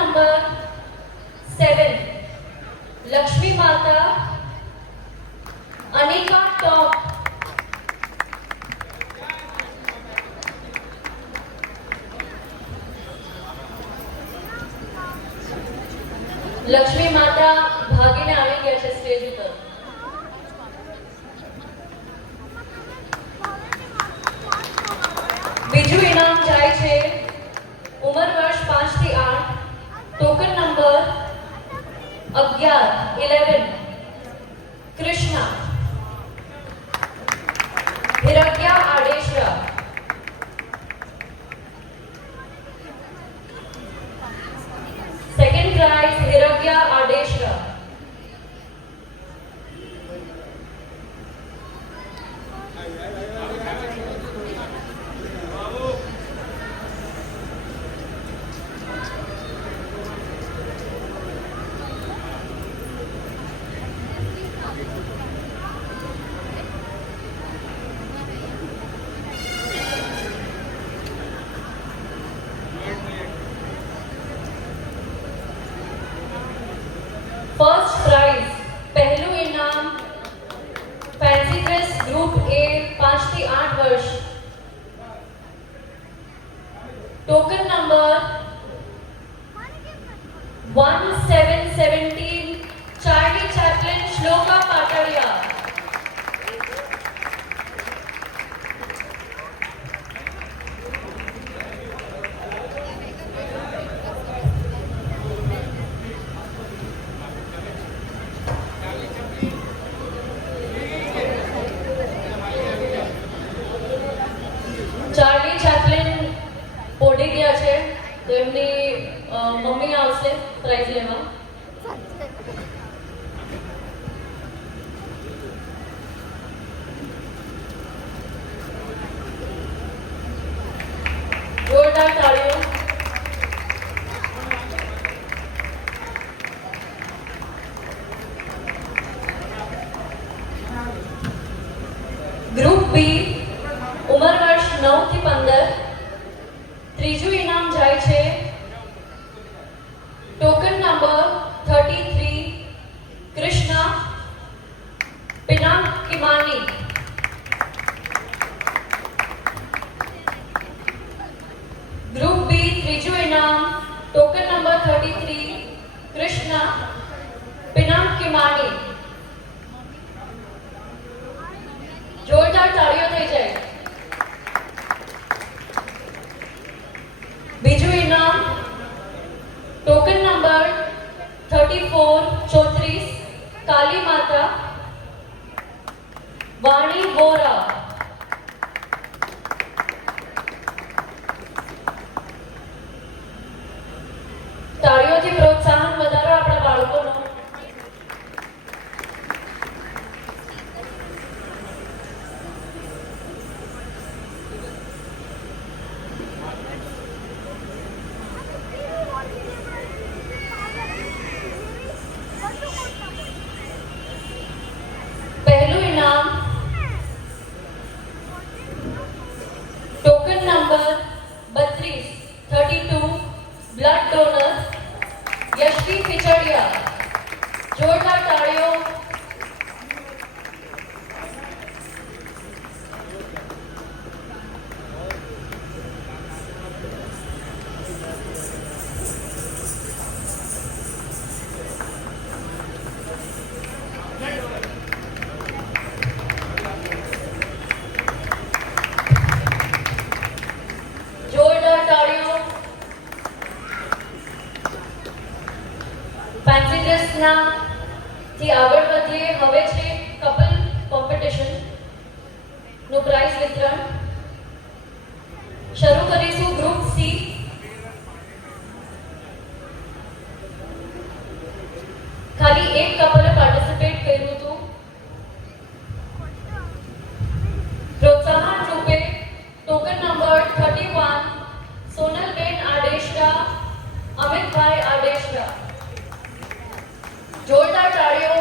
નંબર 7 લક્ષ્મી માતા અનિકા ટોપ. લક્ષ્મી માતા ભાગીને આવી ગયા છે સ્ટેજ ઉપર. બીજું ઇનામ જાય છે ઉંમર વર્ષ 5 થી 8, token number 11 Krishna Hirgya Adeshara. Second prize Hirgya Adeshara. First prize પહેલું ઇનામ ફેન્સી ડ્રેસ ગ્રુપ A 5 થી 8 વર્ષ, token number 1717 Charlie Chaplin Shloka Patadia. Charlie Chaplin Audi ગયા છે તો એમની મમ્મી આવશે પ્રાઇઝ લેવા. જોરદાર તાળીઓ. ગ્રુપ બી ઉંમર વર્ષ 9 થી 15, ત્રીજું ઇનામ જાય છે token number 33 Krishna Pinakimani. Group B ત્રીજું ઇનામ ટોકન નંબર 33 કૃષ્ણા પિનાકિમાની. જોરદાર તાળીઓ થઈ જાય. બીજું ઇનામ ટોકન નંબર 34 કાલી માતા વાણી વોરા. તાળીઓથી પ્રોત્સાહન વધારો આપણા બાળકોનો. પહેલું ઇનામ token number 32 blood donor Yashvi Khichadiya. જોરદાર તાળીઓ. જોરદાર તાળીઓ. ફેન્સી ડ્રેસના થી આગળ વધીએ. હવે છે કપલ કોમ્પિટિશન નું પ્રાઇઝ વિતરણ. શરૂ કરીશું ગ્રુપ સી. ખાલી એક કપલે પાર્ટિસિપેટ કર્યું હતું. પ્રોત્સાહન રૂપે ટોકન નંબર 31 સોનલબેન આડેશરા અમિતભાઈ આડેશરા. જોરદાર તાળીઓ.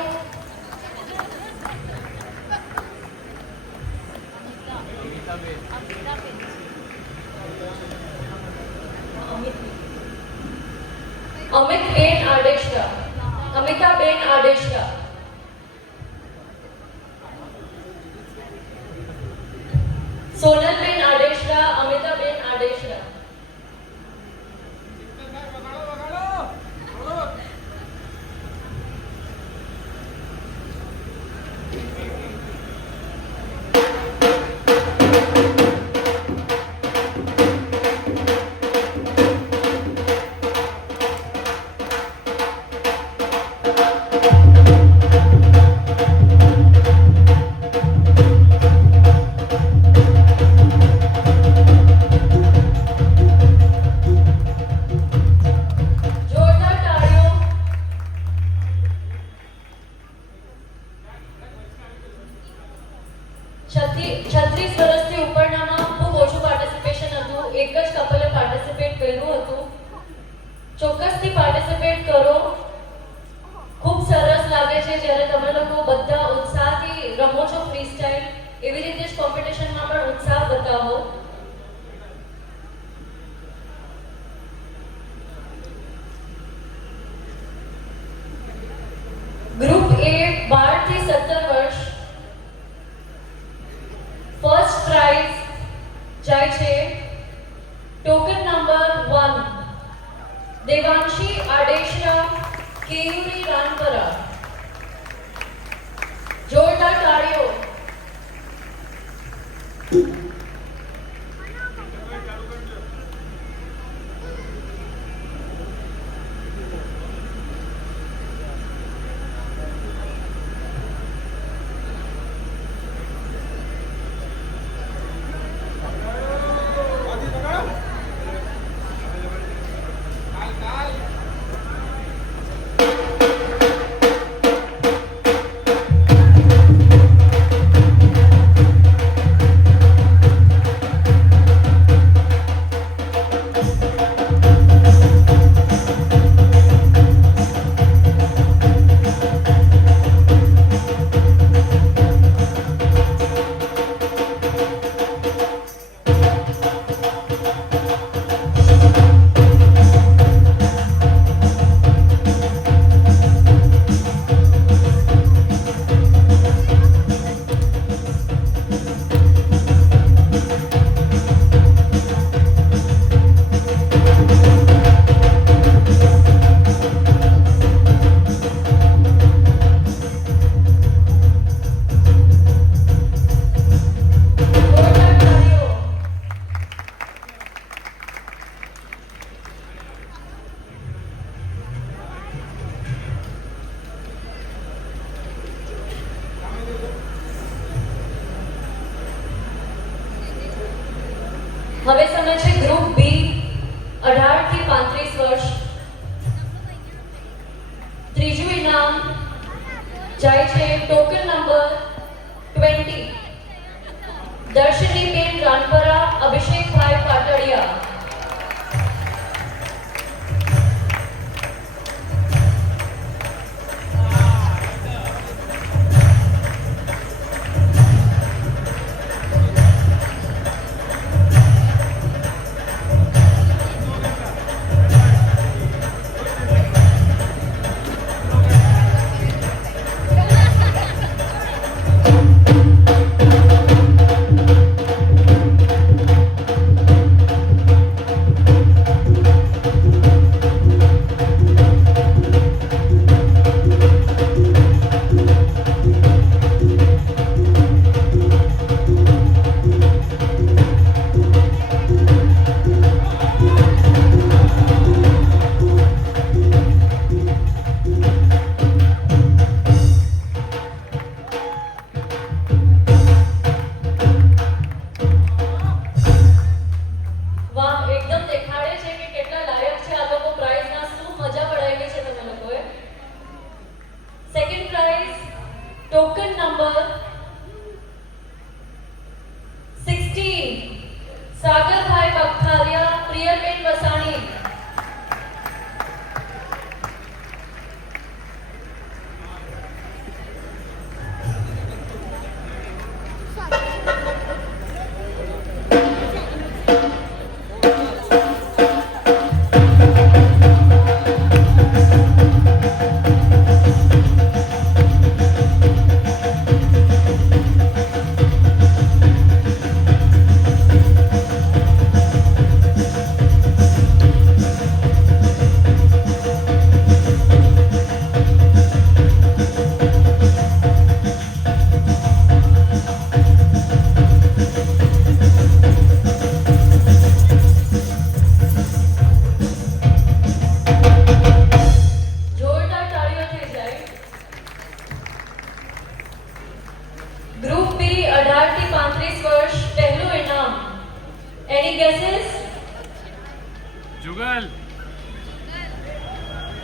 અમિતબેન આડેશરા, અમિતાબેન આડેશરા, સોનલબેન આડેશરા, અમિતાબેન આડેશરા, છત્રીસ વર્ષથી ઉપરનામાં ખૂબ ઓછું પાર્ટિસિપેશન હતું. એક જ કપલે પાર્ટિસિપેટ કર્યું હતું. ચોક્કસથી પાર્ટિસિપેટ કરો. ખૂબ સરસ લાગે છે જ્યારે તમે લોકો બધા ઉત્સાહથી રમો છો ફ્રી સ્ટાઇલ. એવી રીતે જ કોમ્પિટિશનમાં પણ ઉત્સાહ બતાવો. ગ્રુપ એ 12 થી 17 વર્ષ. ફર્સ્ટ પ્રાઇઝ જાય છે ટોકન નંબર 1 દેવાંશી આડેશરા, કેયુરી રાનપરા. જોરદાર તાળીઓ. હવે સમય છે ગ્રુપ બી 18 થી 35 વર્ષ. ત્રીજું ઇનામ જાય છે ટોકન નંબર 20 દર્શનીબેન રાનપરા, અભિષેકભાઈ Patadiya.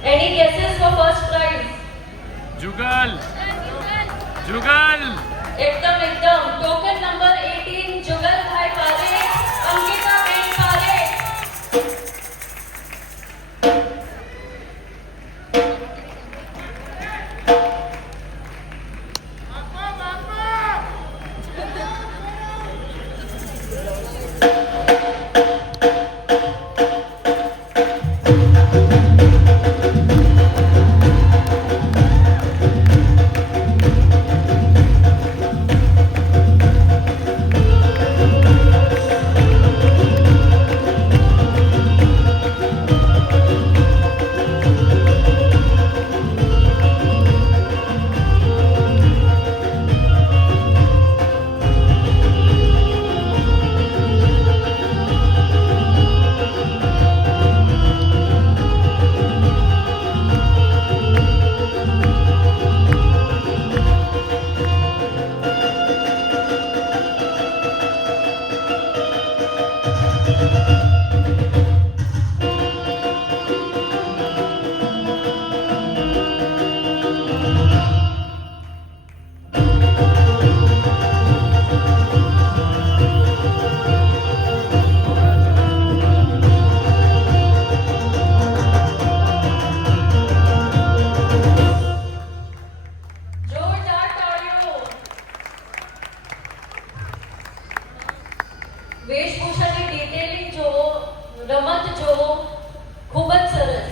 Any guesses for first prize? Jugal Jugal एकदम टोकन नंबर 18 जुगल भाई पारे, अंकिता बेन पारे. જોરદાર તાળીઓ. વેશભૂષાની ડિટેલિંગ જોવો, રમત જોવો, ખૂબ જ સરસ.